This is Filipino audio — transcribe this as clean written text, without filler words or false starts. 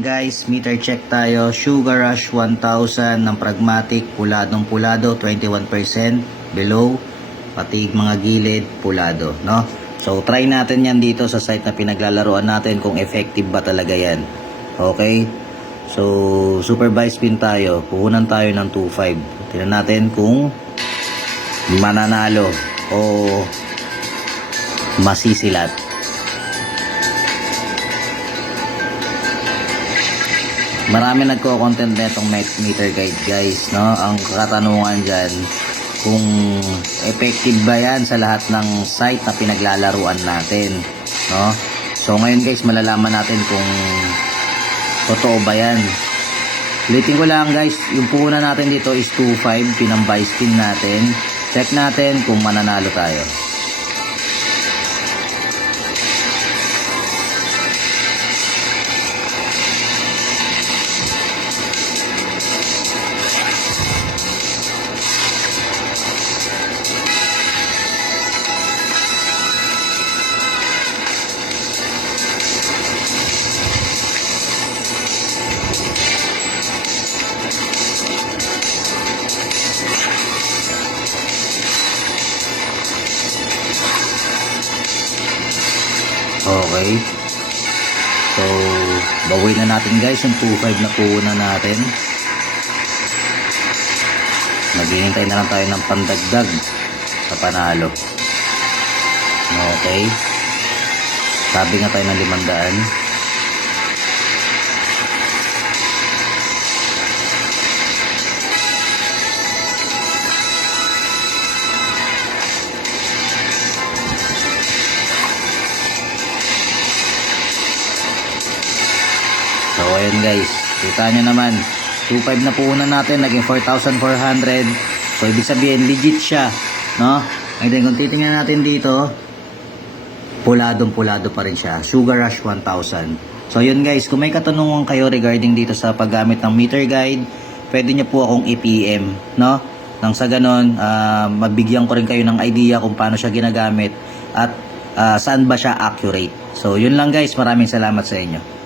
Guys, meter check tayo. Sugar Rush 1000 ng Pragmatic, puladong pulado, 21% below, pati mga gilid pulado, no? So try natin yan dito sa site na pinaglalaroan natin kung effective ba talaga yan. Okay? So supervised spin tayo. Puhunan tayo ng 2.5. Tingnan natin kung mananalo o masisilat. Marami nagko-content na itong meter guide, guys, no? Ang katanungan dyan, kung effective ba yan sa lahat ng site na pinaglalaruan natin, no? So ngayon guys, malalaman natin kung totoo ba yan. Ulitin ko lang guys, yung puhunan natin dito is 2.5, pinambay spin natin. Check natin kung mananalo tayo. Okay. So, bawin na natin guys yung 2.5 na puhunan natin. Maghihintay na lang tayo ng pandagdag sa panalo. Okay. Sabi nga tayo ng 500. So ayun guys, kita nyo naman 2.5 na puhunan natin, naging 4,400. So ibig sabihin legit siya, no? And then kung titingnan natin dito, puladong pulado pa rin siya, Sugar Rush 1000. So yun guys, kung may katanungan kayo regarding dito sa paggamit ng meter guide, pwede nyo po akong i-PM, no? Nang sa ganon, mabigyan ko rin kayo ng idea kung paano siya ginagamit at saan ba siya accurate. So yun lang guys, maraming salamat sa inyo.